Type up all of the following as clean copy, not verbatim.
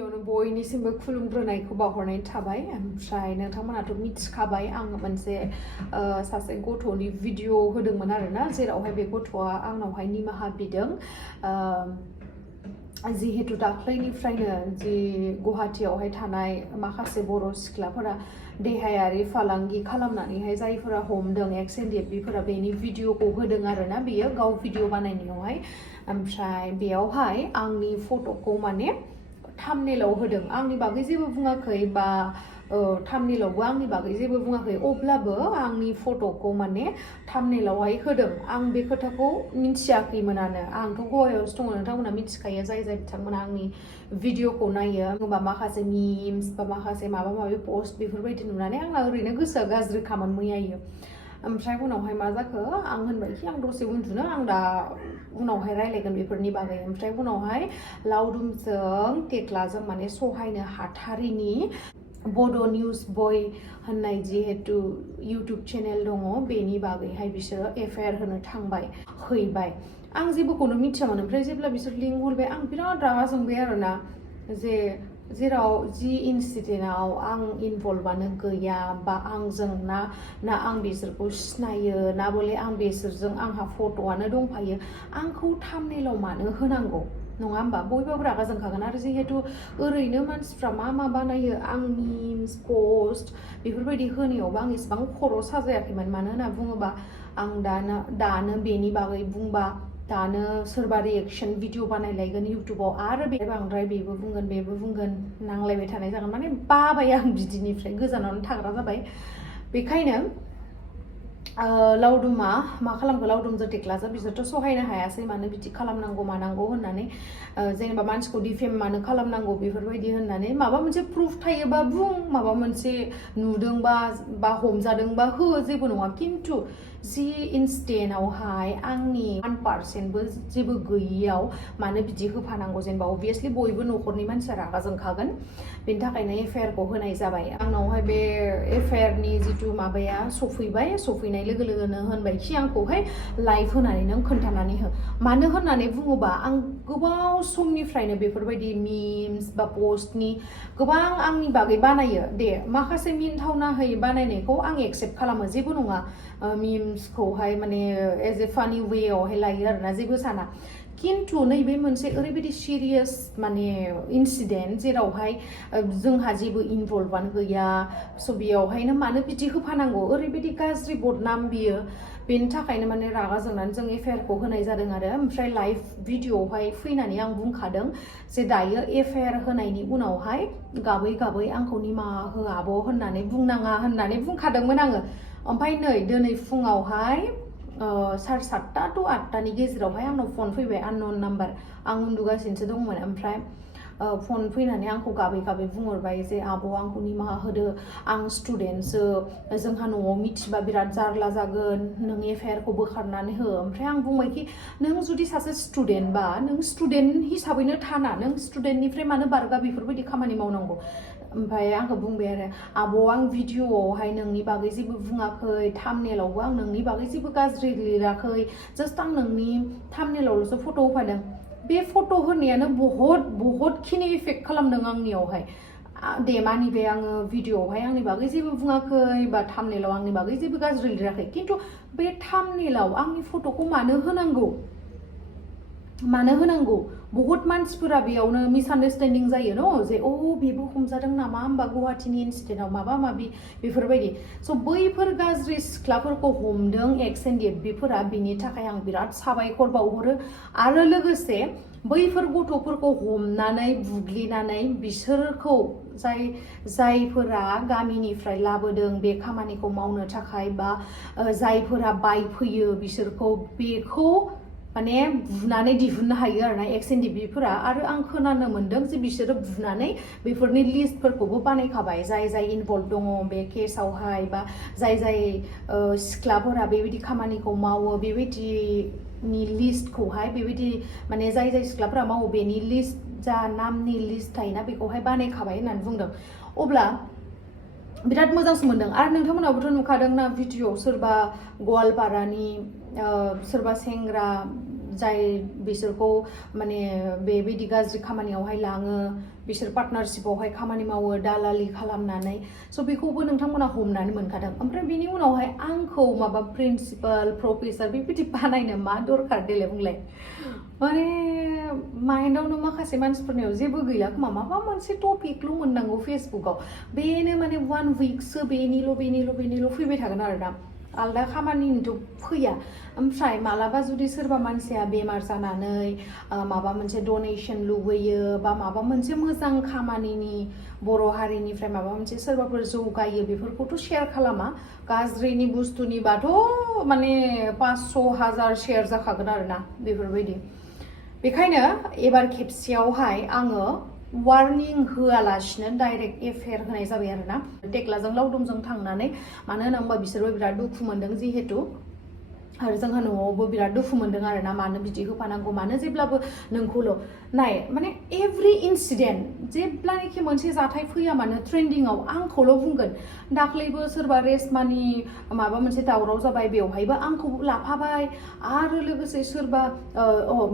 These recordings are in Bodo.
गिबियावनो बयनिसिमबो खुलुमग्रोनायखौ बावहरनाय थाबाय ओमफ्राय नोंथांमोनाथ' मिथिखाबाय आङो मोनसे सासे गथ'नि भिडिअ होदोंमोन आरोना जेरावहाय बे गथ'आ आंनावहाय निमाहा बिदों जिहेतु दाख्लैनिफ्रायनो जि गुवाहाटीयावहाय थानाय माखासे बर' सिख्लाफोरा देहायारि फालांगि खालामनानैहाय जायफोरा हमदों एक्स-एन-डि-एफ-बिफोरा बेनि भिडिअखौ होदों आरोना बियो गाव भिडिअ बानायनायावहाय ओमफ्राय बेयावहाय आंनि फट'खौ माने थाम्बनेइलाव होदों आंनि बागै जेबो बुङाखै बा थाम्बनेइलावबो आंनि बागै जेबो बुङाखै अब्लाबो आंनि फट'खौ माने थाम्बनेइलावहाय होदों आं बे खोथाखौ मिथियाखैमोनानो आंथ' गवायावसो दङ नोंथांमोना मिथिखायो जाय बिथांमोना आंनि भिडिअखौ नायो होनबा माखासे मिम्स बा माखासे माबा माबि पस्ट बेफोरबायदि नुनानै आंना ओरैनो गोसोआ गाज्रिखामोन मैयायो ओमफ्राय उनावहाय मा जाखो आं होनबायखि आं दसे उन्दुनो आं दा उनावहाय रायलायगोन बेफोरनि बागै ओमफ्राय उनावहाय लावदुमजों थेख्लाजों माने सहायनो हाथारिनि बड' निउज बय होननाय जिहेतु इउटुब चेनेल दङ बेनि बागैहाय बिसोरो FIR होनो थांबाय हैबाय आं जेबोखौनो मिथियामोन ओमफ्राय जेब्ला बिसोर लिंक हरबाय आं बिराद रागा जोंबाय आरोना जेराव जि इनसिडेन्टआव आं इनभल्भआनो गैया बा आंजों ना आं बिसोरखौ सिनायो ना बले आं बिसोरजों आंहा फट'आनो दंफायो आंखौ थाम्बनेइलाव मानो होनांगौ नङा होमबा बयबाबो रागा जोंखागोन आरो जिहेतु ओरैनो मानसिफ्रा मा बानायो आं मिम्स पस्ट बेफोरबायदि होनायावबो आं इसेबां खर' साजायाखैमोन मानो होनना बुङोबा आं दानो बेनि बागै बुंबा दानो सोरबा रिएक्शन भिडिअ बानायलायगोन इउटुबाव आरो बे बांद्राय बेबो बुंगोन नांलायबाय थानाय जागोन माने बाबाय आं बिदिनिफ्राय गोजानावनो थाग्रा जाबाय बेखायनो लावदुमा मा खालामखो लावदुमजों थेख्लाजों बिसोरथ' सहायनो हायासै मानो बिदि खालामनांगौ मानांगौ होननानै जेनेबा मानसिखौ डिफेम मानो खालामनांगौ बेफोरबायदि होननानै माबा मोनसे प्रुफ थायोबा बुं माबा मोनसे नुदोंबा बा हमजादोंबा हो जेबो नङा खिन्थु जि इनसिडेन्टआवहाय आंनि 1%बो जेबो गैयियाव मानो बिदि होफानांगौ जेनेबा अबभियासलि बयबो न'खरनि मानसिया रागा जोंखागोन बेनि थाखायनो FIR खौ होनाय जाबाय आंनावहाय बे FIR नि जिथु माबाया सफैनाय लोगो लोगोनो होनबायखि आंखौहाय लाइभ होनानै नों खोन्थानानै हो मानो होननानै बुङोबा आं गोबाव समनिफ्रायनो बेफोरबायदि मिम्स बा पस्टनि गोबां आंनि बागै बानायो दे माखासे मिनिथावनाहै बानायनायखौ आं एक्सेप्ट खालामो जेबो नङा मिम्सखौहाय माने एज ए फानि वेआवहाय लायो आरोना जेबो साना खिन्थु नैबे मोनसे ओरैबायदि सिरियास माने इनसिडेन्ट जेरावहाय जोंहा जेबो इनभल्भआनो गैया स' बेयावहायनो मानो बिदि होफानांगौ ओरैबायदि गाज्रि बदनाम बियो बेनि थाखायनो माने रागा जोंनानै जों FIR खौ होनाय जादों आरो ओमफ्राय लाइभ भिडिअआवहाय फैनानै आं बुंखादों जे दायो FIR होनायनि उनावहाय गाबै आंखौ निमाहा हो आब' होननानै बुंनाङा होननानै बुंखादोंमोन आङो ओमफ्राय नै दिनै फुङावहाय 7:30 to 8टानि गेजेरावहाय आंनाव फन फैबाय आननन नाम्बार आं उन्दुगासिनोसो दंमोन ओमफ्राय फन फैनानै आंखौ गाबै बुंहरबाय जे आब' आंखौ निमाहा होदो आं स्टुडेन्टसो जोंहा न'आव मिथिबा बिराद जारला जागोन नों FIR खौ बोखारनानै हो ओमफ्राय आं बुंबायखि नों जुदि सासे स्टुडेन्ट बा नों स्टुडेन्ट हिसाबैनो थाना नों स्टुडेन्टनिफ्राय मानो बारगा बेफोरबायदि खामानि मावनांगौ ओमफ्राय आंखौ बुंबाय आरो आब' आं भिडिअआवहाय नोंनि बागै जेबो बुङाखै थाम्बनेइलावबो आं नोंनि बागै जेबो गाज्रि लिराखै जास्ट आं नोंनि थाम्बनेइलावल'सो फट' होफादों बे फट' होनायानो बहुत खिनि इफेक्ट खालामदों आंनियावहाय दे मानिबाय आङो भिडिअआवहाय आंनि बागै जेबो बुङाखै बा थाम्बनेइलाव आंनि बागै जेबो गाज्रि लिराखै खिन्थु बे थाम्बनेइलाव आंनि फट'खौ मानो होनांगौ बहुत मानसिफोरा बेयावनो मिसआन्डारस्टेन्डिं जायो न' जे बेबो हमजादों नामा होमबा गुवाहाटीनि इनसिडेन्टआव माबा माबि बेफोरबायदि स' बैफोर गाज्रि सिख्लाफोरखौ हमदों एक्स-एन-डि-एफ-बिफोरा बिनि थाखाय आं बिराद साबायखर बावहरो आरो लोगोसे बैफोर गथ'फोरखौ हमनानै बुग्लिनानै बिसोरखौ जायफोरा गामिनिफ्राय लाबोदों बे खामानिखौ मावनो थाखाय बा जायफोरा बायफैयो बिसोरखौ बेखौ माने बुनानै दिहुननो हायो आरोना एक्स-एन-डि-एफ-बिफोरा आरो आं खोनानो मोन्दों जे बिसोरो बुनानै बेफोरनि लिस्टफोरखौबो बानायखाबाय जाय इनभल्भ दङ बे केसआवहाय बा जाय सिख्लाफोरा बेबायदि खामानिखौ मावो बेबायदिनि लिस्टखौहाय बेबायदि माने जाय सिख्लाफोरा मावो बेनि लिस्ट जा नामनि लिस्ट थायोना बेखौहाय बानायखाबाय होननानै बुंदों अब्ला बिराद मोजांसो मोनदों आरो नोंथांमोनाबोथ' नुखादोंना भिडिअआव सोरबा गवालपारानि सोरबा सेंग्रा जाय बिसोरखौ माने बेबायदि गाज्रि खामानियावहाय लाङो बिसोर पार्टनारशिपआवहाय खामानि मावो दालालि खालामनानै स' बेखौबो नोंथांमोना हमनानै मोनखादों ओमफ्राय बेनि उनावहाय आंखौ माबा प्रिन्सिपाल प्रफेसार बेबायदि बानायनो मा दरखार देलाय बुंलाय माने माइन्डआवनो माखासे मानसिफोरनियाव जेबो गैला खोमा माबा मोनसे टपिकल' मोननांगौ फेसबुकआव बेनो माने 1 विकसो बेनिल' फैबाय थागोन आरो ना आलदा खामानिथ' फैया ओमफ्राय मालाबा जुदि सोरबा मानसिया बेमार जानानै माबा मोनसे डनेसन लुबैयो बा माबा मोनसे मोजां खामानिनि बर' हारिनिफ्राय माबा मोनसे सोरबाफोर जौगायो बेफोरखौथ' शेयार खालामा गाज्रिनि बुस्थुनिबाथ' माने 500,000 शेयार जाखागोन आरोना बेफोरबायदि बेखायनो एबार खेबसेयावहाय आङो वार्निं होआलासिनो डाइरेक्ट FIR होनाय जाबाय आरोना टेक्लाजों लावदुमजों थांनानै मानो होनोबा बिसोरबो बिराद दुखु मोनदों जिहेतु आरो जोंहा न'आवबो बिराद दुखु मोनदों आरोना मानो बिदि होफानांगौ मानो जेब्लाबो नोंखौल' नाय माने एभ्रि इनसिडेन्ट जेब्लानाखि मोनसे जाथाय फैया मानो ट्रेन्डिंआव आंखौल' बुंगोन दाख्लैबो सोरबा रेशमानि माबा मोनसे दावराव जाबाय बेवहायबो आंखौ लाफाबाय आरो लोगोसे सोरबा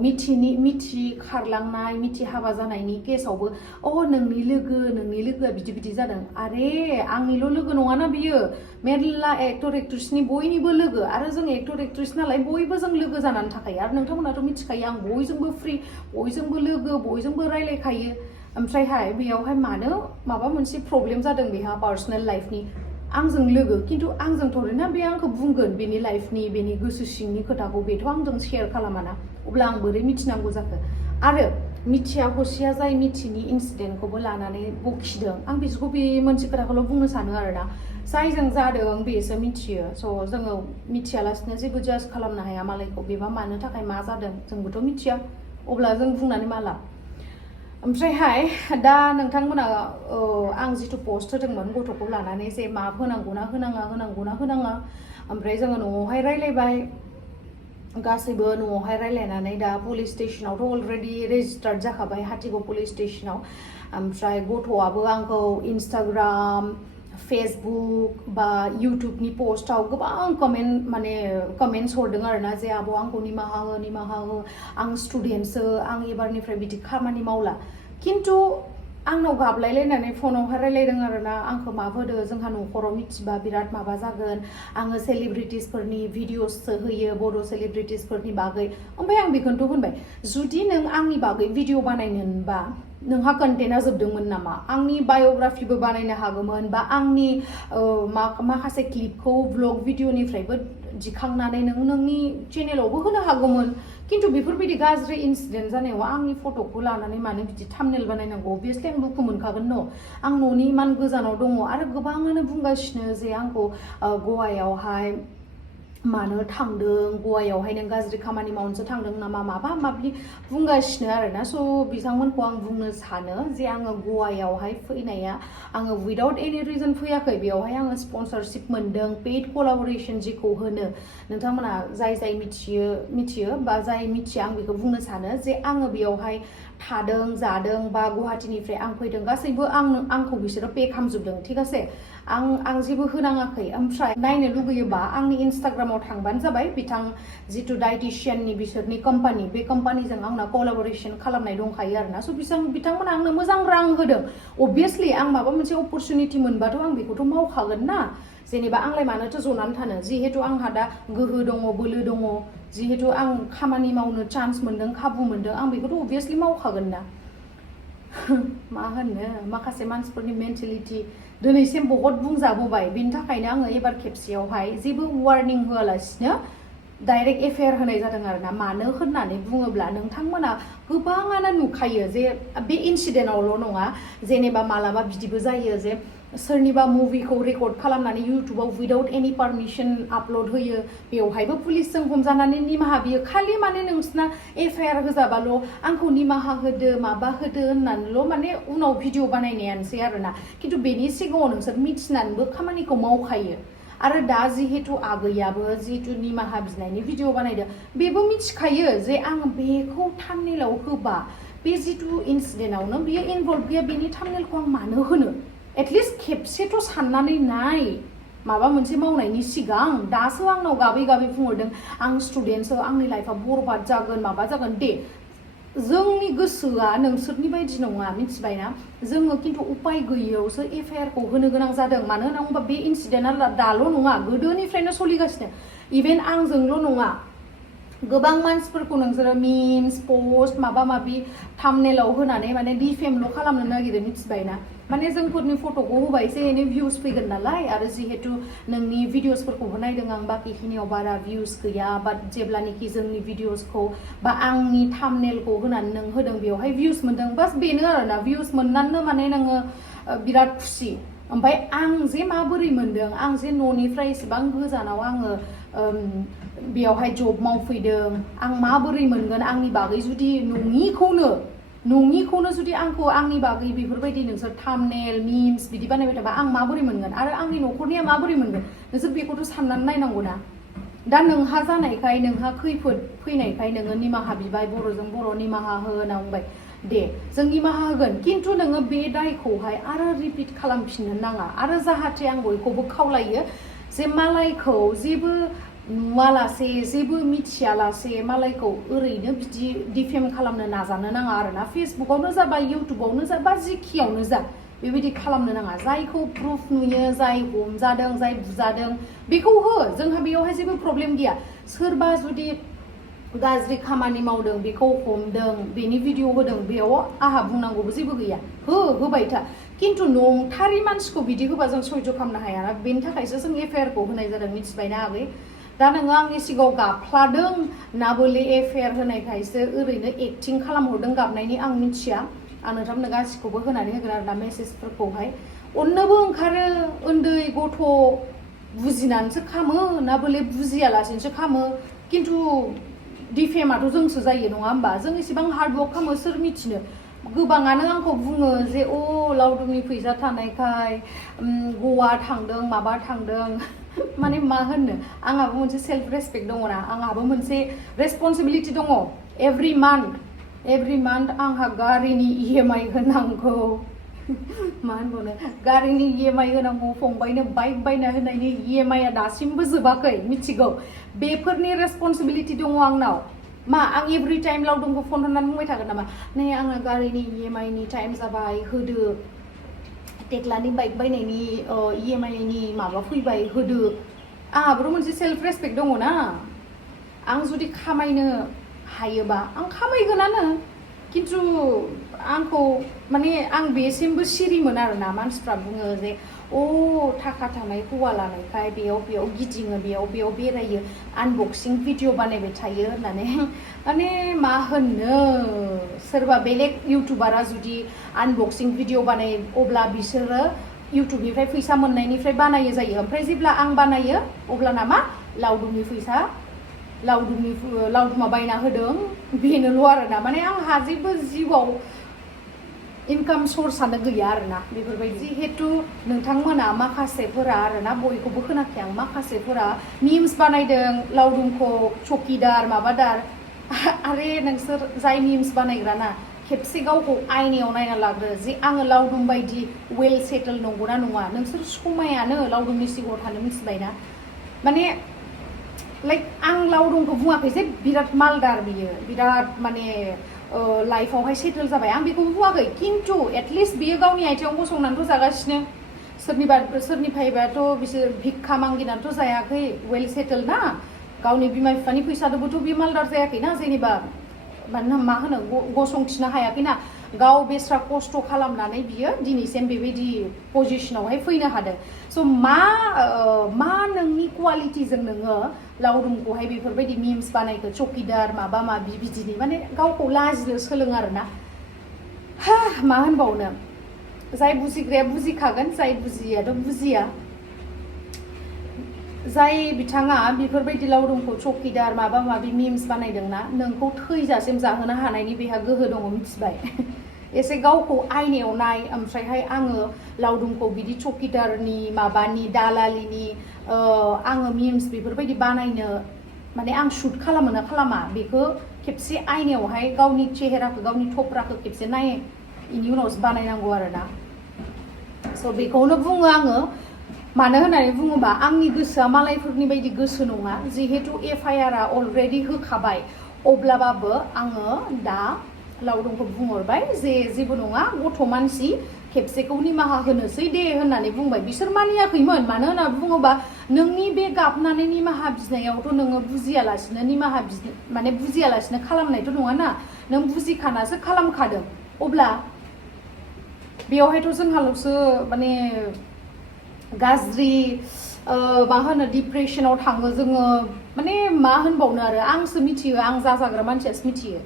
मिथि खारलांनाय मिथि हाबा जानायनि केसावबो नोंनि लोगोआ बिदि जादों आरे आंनिल' लोगो नङाना बियो मेरला एक्टर एक्ट्रेसनि बयनिबो लोगो आरो जों एक्टर एक्ट्रेस नालाय बयबो जों लोगो जानानै थाखायो आरो नोंथांमोनाथ' मिथिखायो आं बयजोंबो फ्रि बयजोंबो लोगो बयजोंबो रायलायखायो ओमफ्रायहाय बेयावहाय मानो माबा मोनसे प्रब्लेम जादों बेहा पार्सनेल लाइफनि आंजों लोगो खिन्थु आंजों थोरैना बे आंखौ बुंगोन बेनि लाइफनि बेनि गोसो सिंनि खोथाखौ बेथ' आंजों शेयार खालामाना अब्ला आं बोरै मिथिनांगौ जाखो आरो मिथिया हसिया जाय मिथिनि इनसिडेन्टखौबो लानानै बखिदों आं बिसोरखौ बे मोनसे खोथाखौल' बुंनो सानो आरोना जायजों जादों बेसो मिथियो स' जोङो मिथियालासिनो जेबो जाज खालामनो हाया मालायखौ बेबा मानो थाखाय मा जादों जोंबोथ' मिथिया अब्ला जों बुंनानै मा लाब ओमफ्रायहाय दा नोंथांमोना आं जिथु पोस्ट होदोंमोन गथ'खौ लानानै जे मा होनांगौना होनाङा ओमफ्राय जोङो न'आवहाय रायलायबाय गासैबो न'आवहाय रायलायनानै दा पुलिस स्टेशनावथ' अलरेडि रेजिस्टार्ड जाखाबाय हाथिगाव पुलिस स्टेशनाव ओमफ्राय गथ'आबो आंखौ इन्स्टाग्राम फेसबुक बा इउटुबनि पोस्टआव गोबां कमेन्ट्स हरदों आरोना जे आब' आंखौ निमाहा हो आं स्टुडेन्टसो आं एबारनिफ्राय बिदि खामानि मावला खिन्थु आंनाव गाबलायलायनानै फनावहाय रायलायदों आरोना आंखौ माबोदो जोंहा न'खराव मिथिबा बिराद माबा जागोन आङो सेलिब्रिटिसफोरनि भिडिअससो होयो बर' सेलिब्रिटिसफोरनि बागै ओमफ्राय आं बेखौनोथ' होनबाय जुदि नों आंनि बागै भिडिअ बानायनोबा नोंहा कन्टेन्टआ जोबदोंमोन नामा आंनि बाय'ग्राफिबो बानायनो हागौमोन बा आंनि माखासे क्लिपखौ ब्लग भिडिअनिफ्रायबो दिखांनानै नोंनि चेनेलावबो होनो हागौमोन खिन्थु बेफोरबायदि गाज्रि इनसिडेन्ट जानायाव आंनि फट'खौ लानानै मानो बिदि थाम्बनेल बानायनांगौ अभियासलि आं दुखु मोनखागोन न' आं न'नि इमान गोजानाव दङ आरो गोबाङानो बुंगासिनो जे आंखौ गवायावहाय मानो थांदों गवायावहाय नों गाज्रि खामानि मावनोसो थांदों नामा माबा माबि बुंगासिनो आरोना स' बिथांमोनखौ आं बुंनो सानो जे आङो गवायावहाय फैनाया आङो उइदाउट एनि रिजन फैयाखै बेयावहाय आङो स्पन्सरशिप मोनदों पेड कलाबरेसन जेखौ होनो नोंथांमोना जाय मिथियो बा जाय मिथिया आं बेखौ बुंनो सानो जे आङो बेयावहाय थादों जादों बा गुवाहाटीनिफ्राय आं फैदों गासैबो आंखौ बिसोरो पे खालामजोबदों ठीक आसे आं जेबो होनाङाखै ओमफ्राय नायनो लुगैयोबा आंनि इन्स्टाग्रामाव थांबानो जाबाय बिथां जिथु डाइटिशियाननि बिसोरनि कम्पानि बे कम्पानिजों आंना कलाबरेसन खालामनाय दंखायो आरोना स' बिथांमोना आंनो मोजां रां होदों अभियासलि आं माबा मोनसे अपरचुनिटि मोनबाथ' आं बेखौथ' मावखागोन ना जेनेबा आंलाय मानोथो जनानै थानो जिहेतु आंहा दा गोहो दङ बोलो दङ जिहेतु आं खामानि मावनो चान्स मोनदों खाबु मोनदों आं बेखौथ' अभियासलि मावखागोन ना मा होनो माखासे मानसिफोरनि मेन्टेलिटि दिनैसिम बहुत बुंजाबोबाय बेनि थाखायनो आङो एबार खेबसेयावहाय जेबो वार्निं होआलासिनो डाइरेक्ट FIR होनाय जादों आरोना मानो होननानै बुङोब्ला नोंथांमोना गोबाङानो नुखायो जे बे इनसिडेन्टआवल' नङा जेनेबा मालाबा बिदिबो जायो जे सोरनिबा मुभिखौ रेकर्ड खालामनानै इउटुबाव उइदाउट एनि पारमिसन आपल'ड होयो बेवहायबो पुलिसजों हमजानानै निमाहा बियो खालि माने नोंसिना FIR होजाबाल' आंखौ निमाहा होदो माबा होदो होननानैल' माने उनाव भिडिअ बानायनायानोसै आरोना खिन्थु बेनि सिगाङाव नोंसोर मिथिनानैबो खामानिखौ मावखायो आरो दा जिहेतु आगैयाबो जिहेतु निमाहा बिनायनि भिडिअ बानायदों बेबो मिथिखायो जे आं बेखौ थाम्बनेलाव होबा बे जिथु इनसिडेन्टआवनो बियो इनभल्भ गैया बेनि थाम्बनेलखौ आं मानो होनो एटलिस्ट खेबसेथ' साननानै नाय माबा मोनसे मावनायनि सिगां दासो आंनाव गाबै बुंहरदों आं स्टुडेन्टसो आंनि लाइफआ बरबाद जागोन माबा जागोन दे जोंनि गोसोआ नोंसोरनि बायदि नङा मिथिबायना जोङो खिन्थु उपाय गैयैयावसो FIR खौ होनो गोनां जादों मानो होनना बुङोबा बे इनसिडेन्टआ दाल' नङा गोदोनिफ्रायनो सोलिगासिनो इभेन आंजोंल' नङा गोबां मानसिफोरखौ नोंसोरो मिम्स पस्ट माबा माबि थाम्बनेलाव होनानै माने डिफेमल' खालामनो नागिरो मिथिबायना माने जोंफोरनि फट'खौ होबा एसे एनै भिउस फैगोन नालाय आरो जिहेतु नोंनि भिडिअसफोरखौबो नायदों आं बाखिखिनियाव बारा भिउस गैया बाट जेब्लानोखि जोंनि भिडिअसखौ बा आंनि थाम्बनेलखौ होनानै नों होदों बेवहाय भिउस मोनदों बास बेनो आरोना भिउस मोननानैनो माने नोङो बिराद खुसि ओमफ्राय आं जे माबोरै मोनदों आं जे न'निफ्राय एसेबां गोजानाव आङो बेयावहाय जब मावफैदों आं माबोरै मोनगोन आंनि बागै जुदि नङिखौनो जुदि आंखौ आंनि बागै बेफोरबायदि नोंसोर थाम्बनेल मिम्स बिदि बानायबाय थाबा आं माबोरै मोनगोन आरो आंनि न'खरनिया माबोरै मोनगोन नोंसोर बेखौथ' साननानै नायनांगौ ना दा नोंहा जानायखाय नोंहा खैफोद फैनायखाय नोङो निमाहा बिबाय बर'जों बर' निमाहा हो होनना बुंबाय दे जों निमाहा होगोन खिन्थु नोङो बे दायखौहाय आरो रिपिट खालामफिननो नाङा आरो जाहाथे आं बयखौबो खावलायो जे मालायखौ जेबो नुवालासे जेबो मिथियालासे मालायखौ ओरैनो बिदि डिफेम खालामनो नाजानो नाङा आरोना फेसबुकआवनो जा बा इउटुबावनो जा बा जिखियावनो जा बेबायदि खालामनो नाङा जायखौ प्रुफ नुयो जाय हमजादों जाय बुजादों बेखौ हो जोंहा बेयावहाय जेबो प्रब्लेम गैया सोरबा जुदि गाज्रि खामानि मावदों बेखौ हमदों बेनि भिडिअ होदों बेयाव आहा बुंनांगौबो जेबो गैया होबाय था खिन्थु नंथारि मानसिखौ बिदि होबा जों सयज' खालामनो हाया बेनि थाखायसो जों FIR खौ होनाय जादों मिथिबायना आगै दा नोङो आंनि सिगाङाव गाबफ्लादों ना बोले FIR होनायखायसो ओरैनो एक्टिं खालामहरदों गाबनायनि आं मिथिया आं नोंथांमोननो गासिखौबो होनानै होगोन आरोना मेसेजफोरखौहाय अननोबो ओंखारो उन्दै गथ' बुजिनानैसो खामो ना बोले बुजियालासेनोसो खामो खिन्थु डिफेमाथ' जोंसो जायो नङा होमबा जों इसेबां हार्डवर्क खालामो सोर मिथिनो गोबाङानो आंखौ बुङो जे लावदुमनि फैसा थानायखाय गवा थांदों माबा थांदों माने मा होननो आंहाबो मोनसे सेल्फ रेसपेक्ट दङ ना आंहाबो मोनसे रेसपन्सिबिलिटि दङ एभ्रि मान्थ आंहा गारिनि EMI होनांगौ मा होनबावनो गारिनि EMI होनांगौ फंबायनो बाइक बायना होनायनि EMI आ दासिमबो जोबाखै मिथिगौ बेफोरनि रेसपन्सिबिलिटि दङ आंनाव मा आं एभ्रि टाइम लावदुमखौ फन हरनानै बुंबाय थागोन नामा नै आंना गारिनि EMI नि टाइम जाबाय होदो टेक्लानि बाइक बायनायनि EMI नि माबा फैबाय होदो आंहाबो मोनसे सेल्फ रेसपेक्ट दङ ना आं जुदि खामायनो हायोबा आं खामायगोनानो खिन्थु आंखौ माने आं बेसिमबो सिरिमोन आरोना मानसिफ्रा बुङो जे थाखा थानाय हौवा लानायखाय बेयाव गिदिङो बेयाव बेरायो आनबक्सिं भिडिअ बानायबाय थायो होननानै माने मा होननो सोरबा बेलेग इउटुबारा जुदि आनबक्सिं भिडिअ बानाय अब्ला बिसोरो इउटुबनिफ्राय फैसा मोननायनिफ्राय बानायो जायो ओमफ्राय जेब्ला आं बानायो अब्लाना मा लावदुमनि फैसा लावदुमा बायना होदों बेनोल' आरोना माने आंहा जेबो जिउआव इनकाम सर्सआनो गैया आरोना बेफोरबायदि जिहेतु नोंथांमोना माखासेफोरा आरोना बयखौबो होनाखै आं माखासेफोरा मिम्स बानायदों लावदुमखौ चकिदार माबादार आरे नोंसोर जाय मिम्स बानायग्रा ना खेबसे गावखौ आयनायाव नायना लाग्रो जे आङो लावदुम बायदि वेल सेटल नंगौना नङा नोंसोर समायानो लावदुमनि सिगाङाव थानो मिथिबायना माने लाइक आं लावदुमखौ बुङाखै जे बिराद मालदार बियो बिराद माने लाइफआवहाय सेटल जाबाय आं बेखौबो बुङाखै खिन्थु एटलिस्ट बियो गावनि आथिङाव गसंनानैथ' जागासिनो सोरनिफ्रायबाथ' बिसोर भिक्षा मांगिनानैथ' जायाखै वेल सेटल ना गावनि बिमा बिफानि फैसादोबोथ' बे मालदार जायाखैना जेनेबा मा होनो गसंथिनो हायाखैना गाव बेस्रा खस्थ' खालामनानै बियो दिनैसिम बेबायदि पजिशनावहाय फैनो हादों स' मा नोंनि क्वालिटिजों नोङो लावदुमखौहाय बेफोरबायदि मिम्स बानायखो चकिदार माबा माबि बिदिनि माने गावखौ लाजिनो सोलों आरोना मा होनबावनो जाय बुजिग्राया बुजिखागोन जाय बुजियाथ' बुजिया जाय बिथाङा बेफोरबायदि लावदुमखौ चकिदार माबा माबि मिम्स बानायदोंना नोंखौ थैजासिम जाहोनो हानायनि बेहा गोहो दङ मिथिबाय एसे गावखौ आयनायाव नाय ओमफ्रायहाय आङो लावदुमखौ बिदि चकिदारनि माबानि दालालिनि आङो मिम्स बेफोरबायदि बानायनो माने आं शुट खालामो ना खालामा बेखौ खेबसे आयनायावहाय गावनि चेहेराखौ गावनि थफ्राखौ खेबसे नाय इनि उनावसो बानायनांगौ आरोना स' बेखौनो बुङो आङो मानो होननानै बुङोबा आंनि गोसोआ मालायफोरनि बायदि गोसो नङा जिहेतु FIR आ अलरेडि होखाबाय अब्लाबाबो आङो दा लावदुमखौ बुंहरबाय जे जेबो नङा गथ' मानसि खेबसेखौ निमाहा होनोसै दे होननानै बुंबाय बिसोर मानियाखैमोन मानो होनना बुङोबा नोंनि बे गाबनानै निमाहा बिनायावथ' नोङो बुजियालासिनो निमाहा माने बुजियालासिनो खालामनायथ' नङाना नों बुजिखानासो खालामखादों अब्ला बेयावहायथ' जोंहाल'सो माने गाज्रि मा होनो डिप्रेसनाव थाङो जोङो माने मा होनबावनो आरो आंसो मिथियो आं जाजाग्रा मानसियासो मिथियो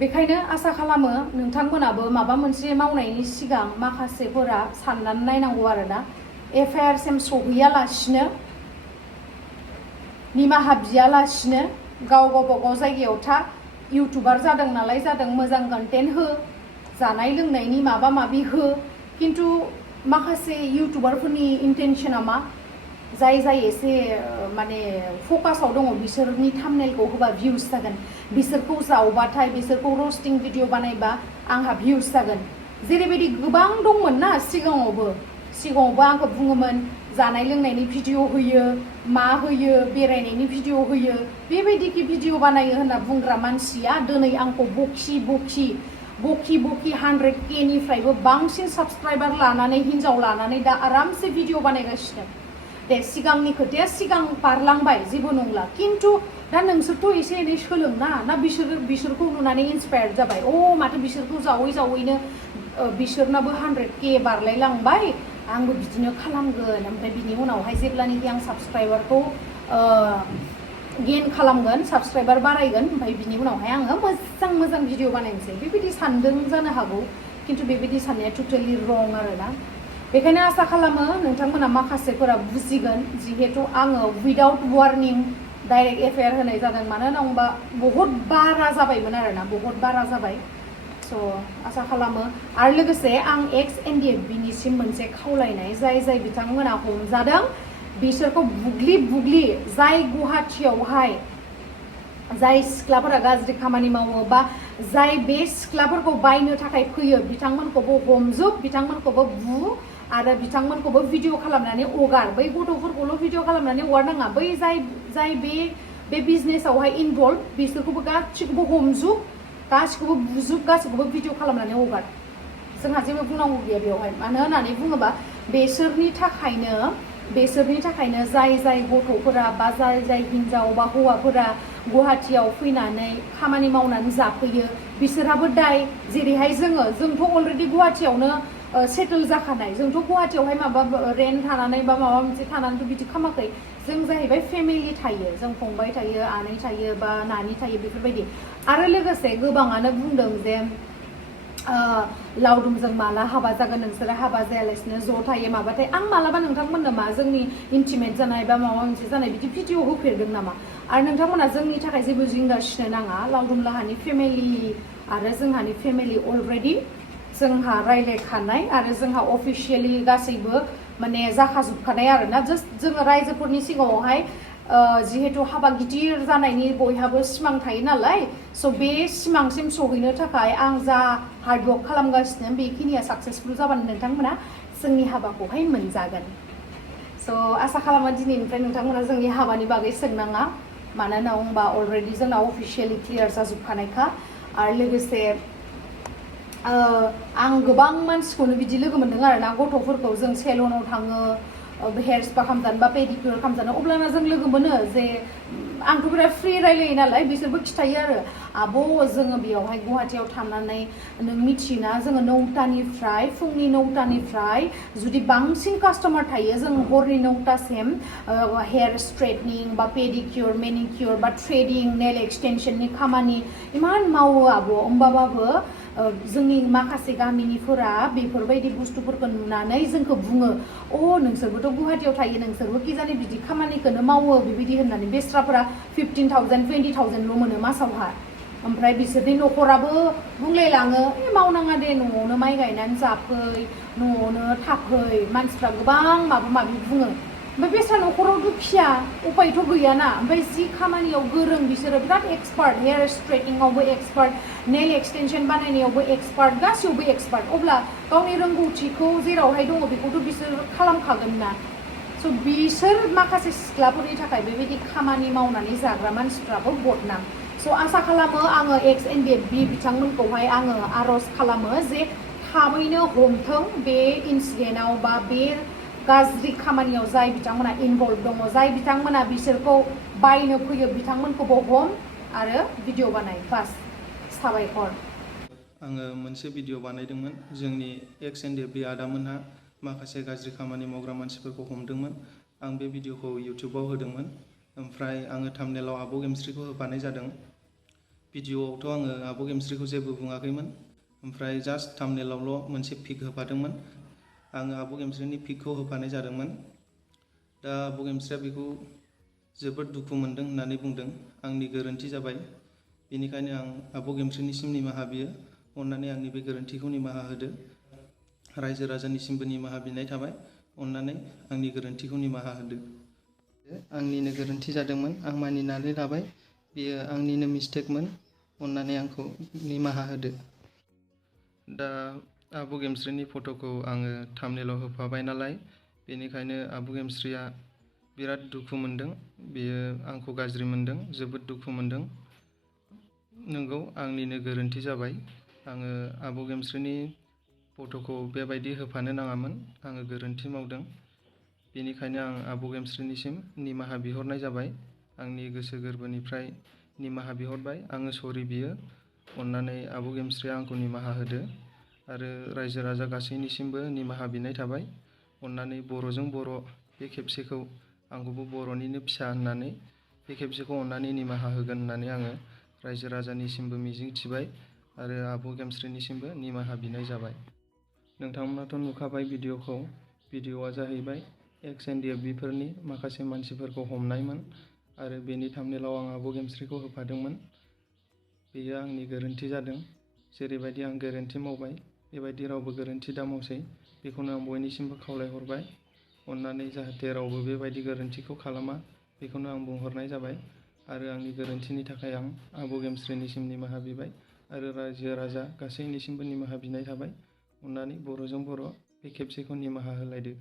बेखायनो आसा खालामो नोंथांमोनाबो माबा मोनसे मावनायनि सिगां माखासेफोरा साननानै नायनांगौ आरोना FIR सिम सहैयालासिनो निमाहा बियालासिनो गावबागाव जायगायाव था इउटुबार जादों नालाय जादों मोजां कन्टेन्ट हो जानाय लोंनायनि माबा माबि हो किन्तु माखासे इउटुबारफोरनि इन्टेनसना मा जाय एसे माने फकासाव दङ बिसोरनि थाम्बनेलखौ होबा भिउस जागोन बिसोरखौ जावबाथाय बिसोरखौ रस्टिं भिडिअ बानायबा आंहा भिउस जागोन जेरैबायदि गोबां दंमोन ना सिगाङावबो आंखौ बुङोमोन जानाय लोंनायनि भिडिअ होयो मा होयो बेरायनायनि भिडिअ होयो बेबायदि भिडिअ बानायो होनना बुंग्रा मानसिया दिनै आंखौ बखि 100K निफ्रायबो बांसिन साबस्क्राइबार लानानै हिन्जाव लानानै दा आरामसे भिडिअ बानायगासिनो दे सिगांनि खोथाया सिगां बारलांबाय जेबो नंला किन्तु दा नोंसोरथ' एसे एनै सोलोंना ना बिसोरखौ नुनानै इन्सपायार्ड जाबाय माथो बिसोरखौ जावैनो बिसोरनाबो 100K बारलायलांबाय आंबो बिदिनो खालामगोन ओमफ्राय बिनि उनावहाय जेब्लानाखि आं साबस्क्राइबारखौ गेन खालामगोन साबस्क्राइबार बारायगोन ओमफ्राय बिनि उनावहाय आङो मोजां भिडिअ बानायनोसै बेबायदि सानदों जानो हागौ किन्तु बेबायदि साननाया टटेलि रं आरोना बेखायनो आसा खालामो नोंथांमोना माखासेफोरा बुजिगोन जिहेतु आङो उइदाउट वार्निं डाइरेक्ट FIR होनाय जादों मानो होनोबा बहुत बारा जाबायमोन आरोना बहुत बारा जाबाय स' आसा खालामो आरो लोगोसे आं ex-NDFB-निसिम मोनसे खावलायनाय जाय बिथांमोना हमजादों बिसोरखौ बुग्लि जाय गुवाहाटियावहाय जाय सिख्लाफोरा गाज्रि खामानि मावो बा जाय बे सिख्लाफोरखौ बायनो थाखाय फैयो बिथांमोनखौबो हमजोब बिथांमोनखौबो बु आरो बिथांमोनखौबो भिडिअ खालामनानै हगार बै गथ'फोरखौल' भिडिअ खालामनानै हगारनाङा बै जाय बे बिजनेसावहाय इनभल्भ बिसोरखौबो गासिखौबो हमजुब गासिखौबो बुजुब गासिखौबो भिडिअ खालामनानै हगार जोंहा जेबो बुंनांगौ गैया बेवहाय मानो होननानै बुङोबा बेसोरनि थाखायनो जाय गथ'फोरा बा जाय हिन्जाव बा हौवाफोरा गुवाहाटियाव फैनानै खामानि मावनानै जाफैयो बिसोरहाबो दाय जेरैहाय जोंथ' अलरेडि गुवाहाटियावनो सेटल जाखानाय जोंथ' गुवाहाटियावहाय माबा रेन्ट थानानै बा माबा मोनसे थानानैथ' बिदि खामाखै जों जाहैबाय फेमिलि थायो जों फंबाय थायो आनै थायो बा नानि थायो बेफोरबायदि आरो लोगोसे गोबाङानो बुंदों जे लावदुमजों माला हाबा जागोन नोंसोरो हाबा जायालासिनो ज' थायो माबाथाय आं मालाबा नोंथांमोननो मा जोंनि इन्टिमेट जानाय बा माबा मोनसे जानाय बिदि भिडिअ होफेरदों नामा आरो नोंथांमोना जोंनि थाखाय जेबो जिंगासिनो नाङा लावदुम लाहानि फेमिलि आरो जोंहानि फेमिलि अलरेडि जोंहा रायलायखानाय आरो जोंहा अफिसियेलि गासैबो माने जाखाजोबखानाय आरोना जास्ट जोङो रायजोफोरनि सिगाङावहाय जिहेतु हाबा गिदिर जानायनि बयहाबो सिमां थायो नालाय स' बे सिमांसिम सहैनो थाखाय आं जा हार्डवर्क खालामगासिनो बेखिनिया साक्सेसफुल जाबानो नोंथांमोना जोंनि हाबाखौहाय मोनजागोन स' आसा खालामो दिनैनिफ्राय नोंथांमोना जोंनि हाबानि बागै सोंनाङा मानो होनना बुङोबा अलरेडि जोंना अफिसियेलि क्लियार जाजोबखानायखा आरो लोगोसे आं गोबां मानसिखौनो बिदि लोगो मोन्दों आरोना गथ'फोरखौ जों सेलुनाव थाङो हेयार स्पा खालामजानो बा पेडिकिउर खालामजानो अब्लाना जों लोगो मोनो जे आंथ' बिराद फ्रि रायलायो नालाय बिसोरबो खिथायो आरो आब' जोङो बेयावहाय गुवाहाटियाव थानानै नों मिथियोना जोङो 9टानिफ्राय फुंनि 9टानिफ्राय जुदि बांसिन कास्टमार थायो जों हरनि 9टासिम हेयार स्ट्रेटनिं बा पेडिकिउर मेनिकिउर बा थ्रेडिं नेल एक्सटेनसननि खामानि इमान मावो आब' होमबाबाबो जोंनि माखासे गामिनिफोरा बेफोरबायदि बुस्थुफोरखौ नुनानै जोंखौ बुङो नोंसोरबोथ' गुवाहाटियाव थायो नोंसोरबो कि जाने बिदि खामानिखौनो मावो बेबायदि होननानै बेस्राफोरा 15,000 20,000ल' मोनो मासावहा ओमफ्राय बिसोरनि न'खराबो बुंलायलाङो मावनाङा दे न'आवनो माइ गायनानै जाफै न'आवनो थाफै मानसिफ्रा गोबां माबा माबि बुङो ओमफ्राय बेस्रा न'खराव दुखिया उपायथ' गैयाना ओमफ्राय जि खामानियाव गोरों बिसोरो बिराद एक्सपार्ट हेयार स्ट्रेटिंआवबो एक्सपार्ट नेल एक्सटेनसन बानायनायावबो एक्सपार्ट गासैयावबो एक्सपार्ट अब्ला गावनि रोंगौथिखौ जेरावहाय दङ बेखौथ' बिसोर खालामखागोन ना स' बिसोर माखासे सिख्लाफोरनि थाखाय बेबायदि खामानि मावनानै जाग्रा मानसिफ्राबो बदनाम स' स' आसा खालामो आङो XNDF बिथांमोनखौहाय आङो आर'ज खालामो जे थाबैनो हमथों बे इन्सिडेन्टआव बा बे गाज्रि खामानियाव जाय बिथांमोना इनभल्भ दङ, जाय बिथांमोना बिसोरखौ बायनो फैयो बिथांमोनखौबो हम आरो भिडिअ बानाय बास। साबायखर। आङो मोनसे भिडिअ बानायदोंमोन। जोंनि XNDF आदामोनहा माखासे गाज्रि खामानि मावग्रा मानसिफोरखौ हमदोंमोन। आं बे भिडिअखौ इउटुबाव होदोंमोन। ओमफ्राय आङो थाम्बनेलाव आब' गेमस्रिखौ होफानाय जादों। भिडिअआवथ' आङो आब' गेमस्रिखौ जेबो बुङाखैमोन, ओमफ्राय जास्ट थाम्बनेलावल' मोनसे पिक होफादोंमोन। आङो आब' गेमस्रिनि पिकखौ होफानाय जादोंमोन। दा आब' गेमस्रिया बेखौ जोबोद दुखु मोनदों होननानै बुंदों। आंनि गोरोन्थि जाबाय, बेनिखायनो आं आब' गेमस्रिनिसिम निमाहा बियो। अन्नानै आंनि बे गोरोन्थिखौ निमाहा होदो। रायजो राजानिसिमबो निमाहा बिनाय थाबाय। अन्नानै आंनि गोरोन्थिखौ निमाहा होदो। आंनिनो गोरोन्थि जादोंमोन, आं मानिनानै लाबाय। बेयो आंनिनो मिस्टेकमोन। अन्नानै आंखौ निमाहा होदो। दा आब' गेमस्रिनि फट'खौ आङो थाम्बनेलाव होफाबाय नालाय, बेनिखायनो आब' गेमस्रिया बिराद दुखु मोनदों। बेयो आंखौ गाज्रि मोनदों, जोबोद दुखु मोनदों। नंगौ, आंनिनो गोरोन्थि जाबाय। आङो आब' गेमस्रिनि फट'खौ बेबायदि होफानो नाङामोन। आङो गोरोन्थि मावदों। बेनिखायनो आं आब' गेमस्रिनिसिम निमाहा बिहरनाय जाबाय। आंनि गोसो गोरबोनिफ्राय निमाहा बिहरबाय। आङो सरि बियो। अन्नानै आब' गेमस्रिया आंखौ निमाहा होदो आरो रायजो राजा गासैनिसिमबो निमाहा बिनाय थाबाय। अन्नानै बर'जों बर' बे खेबसेखौ आंखौबो बर'निनो फिसा होननानै बे खेबसेखौ अन्नानै निमाहा होगोन होननानै आङो रायजो राजानिसिमबो मिजिं थिबाय आरो आब' गेमस्रिनिसिमबो निमाहा बिनाय जाबाय। नोंथांमोनाथ' नुखाबाय भिडिअखौ। भिडिअआ जाहैबाय XNDF-फोरनि माखासे मानसिफोरखौ हमनायमोन आरो बेनि थाम्बनेलाव आं आब' गेमस्रिखौ होफादोंमोन। बेयो आंनि गोरोन्थि जादों। जेरैबायदि आं गोरोन्थि मावबाय, बेबायदि रावबो गोरोन्थि दा मावसै। बेखौनो आं बयनिसिमबो खावलायहरबाय। अन्नानै जाहाथे रावबो बेबायदि गोरोन्थिखौ खालामा, बेखौनो आं बुंहरनाय जाबाय। आरो आंनि गोरोन्थिनि थाखाय आं आब' गेमस्रिनिसिम निमाहा बिबाय आरो रायजो राजा गासैनिसिमबो निमाहा बिनाय थाबाय। अन्नानै बर'जों बर' बे खेबसेखौ निमाहा होलायदो।